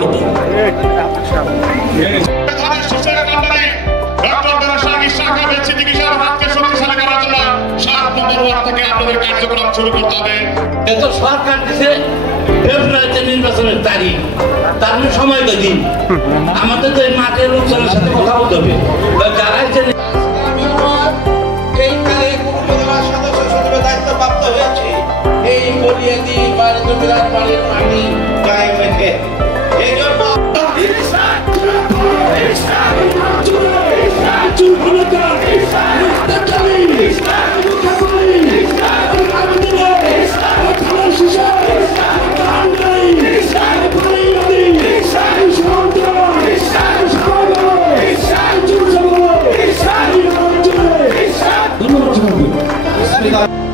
করব। সরকার দিছে ফেব্রুয়ারিতে নির্বাচনের তারিখ, তার সময় দিন। আমাদের তো এই মাঠের লোকজনের সাথে কথা বলতে হবে। যারা দায়িত্বপ্রাপ্ত হয়েছে এই বলিয়াদি বাড়িতে বিরাট বাড়ির মাটি গায়ে মেখে এই জন্য ধন্যবাদ।